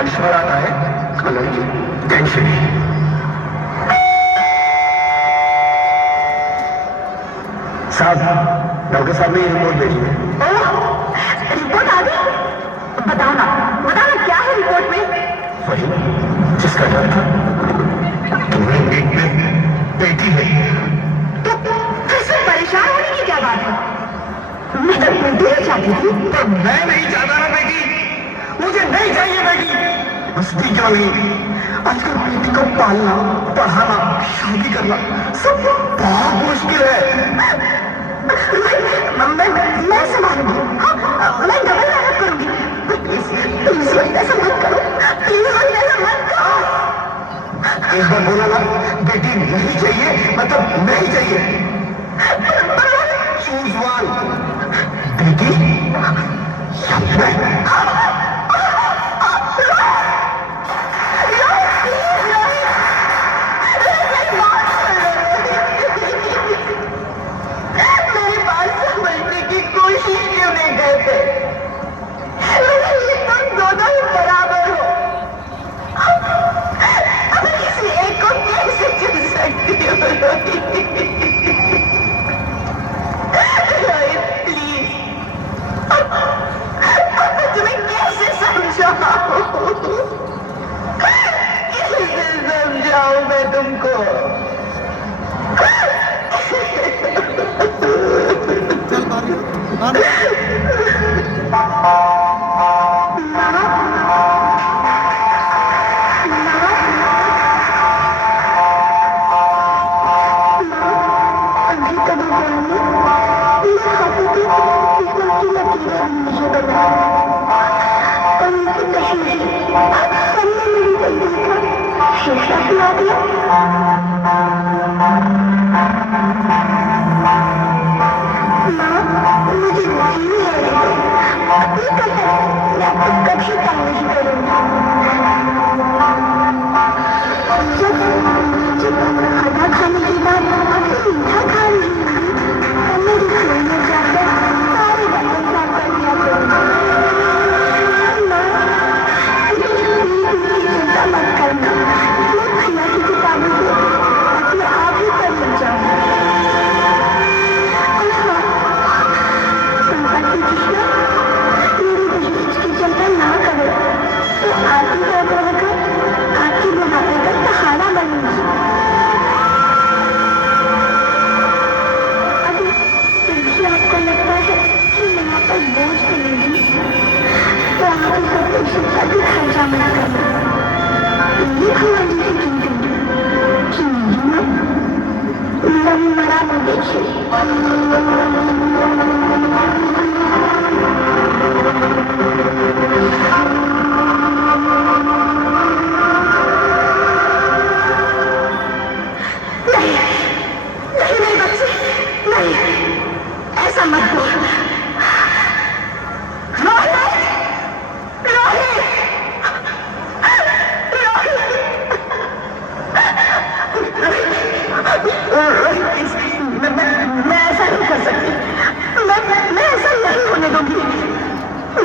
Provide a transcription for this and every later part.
पक्ष में आता है एलर्जी, टेंशन। साहब, डॉक्टर साहब ने रिपोर्ट भेजी है। रिपोर्ट आ गई? बताना बताना क्या है रिपोर्ट में? वही जिसका डर था, तुम्हें एक बेटी है। तो फिर परेशान होने की क्या बात है? मैं तो बेटी ही चाहती थी। तो मैं नहीं चाहता ना बेटी, मुझे नहीं चाहिए बेटी। बसती क्यों नहीं? आजकल बेटी को पालना, पढ़ाना, शादी करना सब बहुत मुश्किल है। मैं संभालूंगी। मैं डबल मेहनत करूंगी। प्लीज ऐसा मत करो, प्लीज ऐसा मत करो। एक बार बोला ना, बेटी नहीं चाहिए मतलब नहीं चाहिए। चूज वन, बेटी या मैं। समझाऊं मैं तुमको?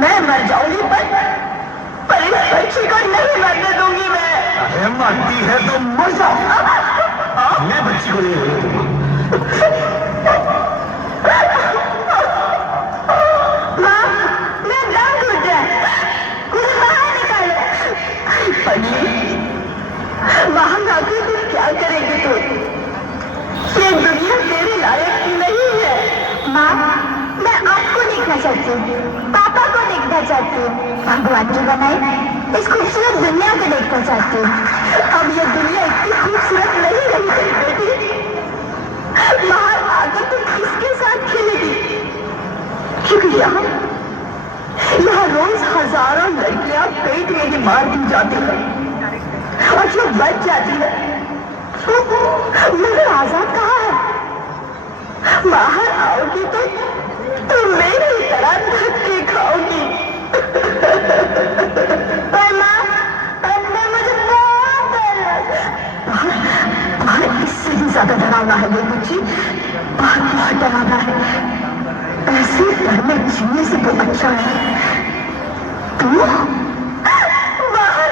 मैं मर जाऊंगी पर इस बच्ची को नहीं मरने दूंगी मैं। अरे मरती है तो मर जाओ, मैं बच्ची को नहीं होने दूंगा। माँ, मैं दम घुट जाए, मुझे बाहर निकालो। वहां जाकर तू क्या करेगी? तू ये दुनिया तेरे लायक नहीं है। माँ, मैं आपको देखना चाहती हूँ, पापा को देखना चाहती हूँ, भगवान जो बनाए इस खूबसूरत दुनिया को देखना चाहती हूँ। अब ये दुनिया इतनी खूबसूरत नहीं रही तेरी बेटी। बाहर आकर तू किसके साथ खेलेगी? क्योंकि यहाँ रोज हजारों लड़कियां पेट में ही मार दी जाती है और जो बच जाती है मेरे आजाद कहाँ है? बाहर आओगी तो तुम मेरी तरह धक्के खाओगी। पर माँ, अंदर मुझे बहुत डर लगा। बाहर इससे भी ज्यादा डरावना है ये बच्ची, बहुत डरावना है। ऐसे डर में जीने से तो अच्छा है तू बाहर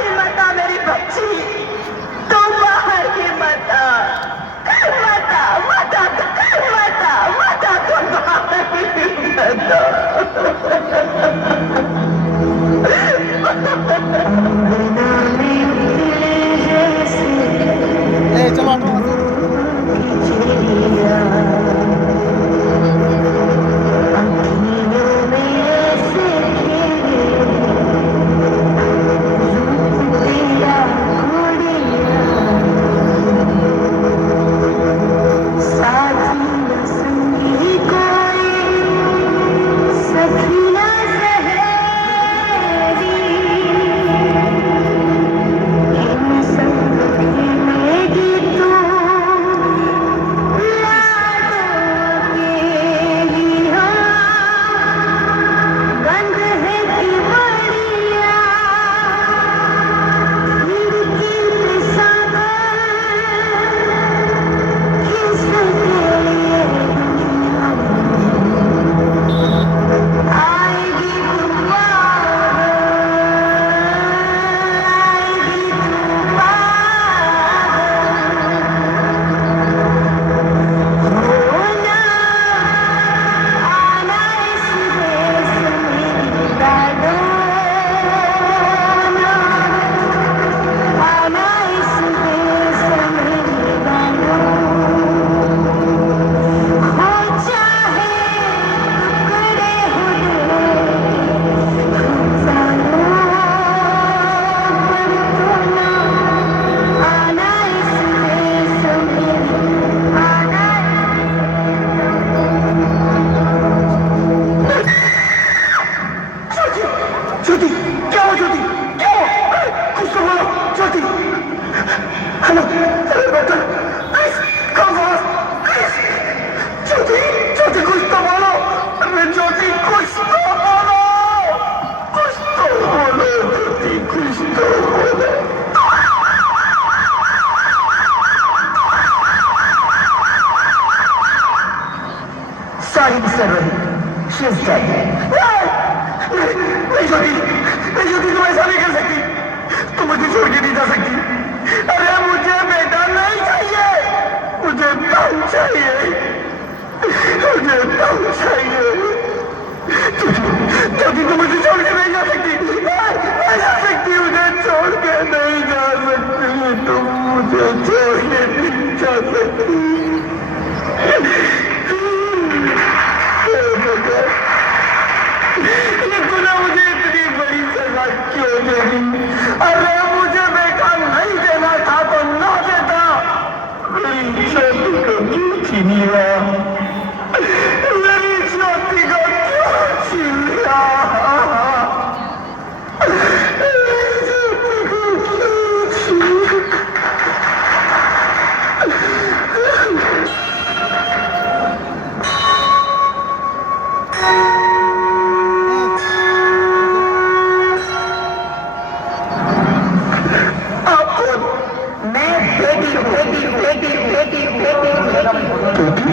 बेटी हूँ, बेटी हूँ, बेटी हूँ, बेटी हूँ, बेटी हूँ, बेटी।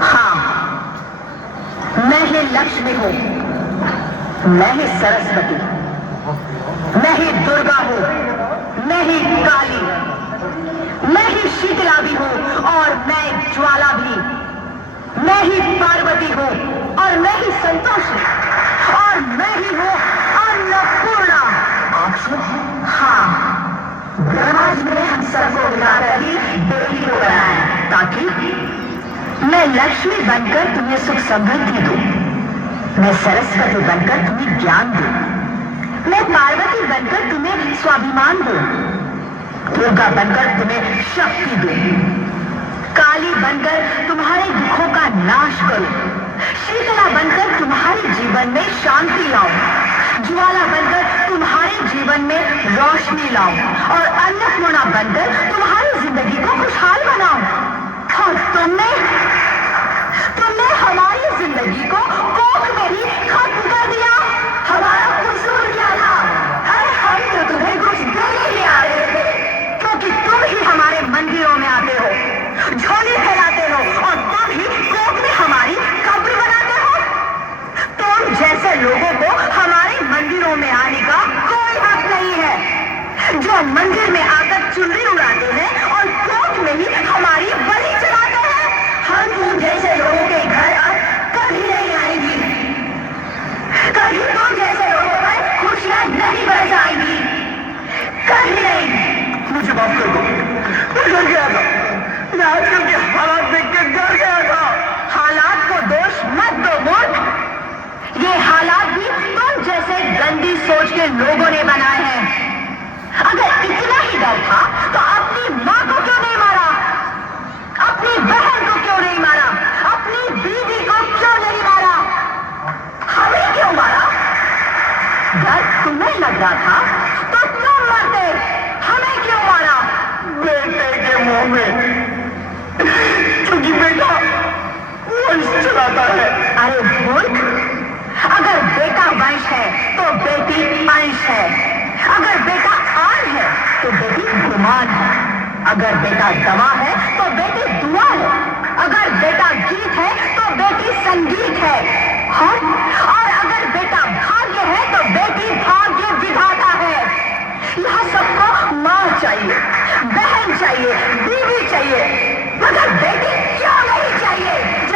हाँ, मैं ही लक्ष्मी हूँ, मैं ही सरस्वती, मैं ही दुर्गा हूँ, मैं ही काली, मैं ही शीतला भी हूँ और मैं ज्वाला भी, मैं ही पार्वती हूँ और मैं ही संतोषी और मैं ही हूँ अन्नपूर्णा। हाँ, ब्रह्माजी ने हम सबको मिलाकर ही बेटी को बनाया ताकि मैं लक्ष्मी बनकर तुम्हें सुख समृद्धि दूं, मैं सरस्वती बनकर तुम्हें ज्ञान दूं, मैं पार्वती बनकर तुम्हें स्वाभिमान दूं, दुर्गा बनकर तुम्हें शक्ति दूं, काली बनकर तुम्हारे दुखों का नाश करूं, शीतला बनकर तुम्हारे जीवन में शांति लाऊं, ज्वाला बनकर तुम्हारे जीवन में रोशनी लाऊं और अन्नपूर्णा बनकर तुम्हारी जिंदगी को खुशहाल बनाऊं। और तुमने हमारी जिंदगी को कोख में ही खत्म कर दिया। हमारा कसूर क्या था? अरे हम तो तुम्हें कुछ देने ही आ रहे थे, क्योंकि तुम ही हमारे मंदिरों में आते हो, झोली फैलाते हो और तुम ही कोख में हमारी कब्र बनाते हो। तुम जैसे लोगों को हमारे मंदिरों में आने का कोई हक नहीं है, जो मंदिर में आकर चुनरी उड़ाते हैं और कोख में ही हमारी बलि चढ़ाते हैं। हम तुम जैसे लोगों के घर अब कभी नहीं आएंगी, कभी तुम जैसे लोगों पर खुशियां नहीं बरसाएंगी, कभी नहीं। मुझे माफ कर दो, मैं डर गया था, मैं आजकल के हालात देख के डर गया था। हालात को दोष मत दो मूर्ख, ये हालात भी तुम जैसे गंदी सोच के लोगों ने बनाए हैं। अगर इतना ही डर था तो अपनी माँ को क्यों नहीं मारा, अपनी बहन को क्यों नहीं मारा, अपनी बीवी को क्यों नहीं मारा, हमें क्यों मारा? डर तुम्हें लग रहा था तो तुम मरते, हमें क्यों मारा? बेटे के मुंह में, क्योंकि बेटा वंश चलाता है। अरे मूर्ख, अगर बेटा वंश है तो बेटी अंश है, अगर बेटा आन है तो बेटी गुमान है, अगर बेटा दवा है तो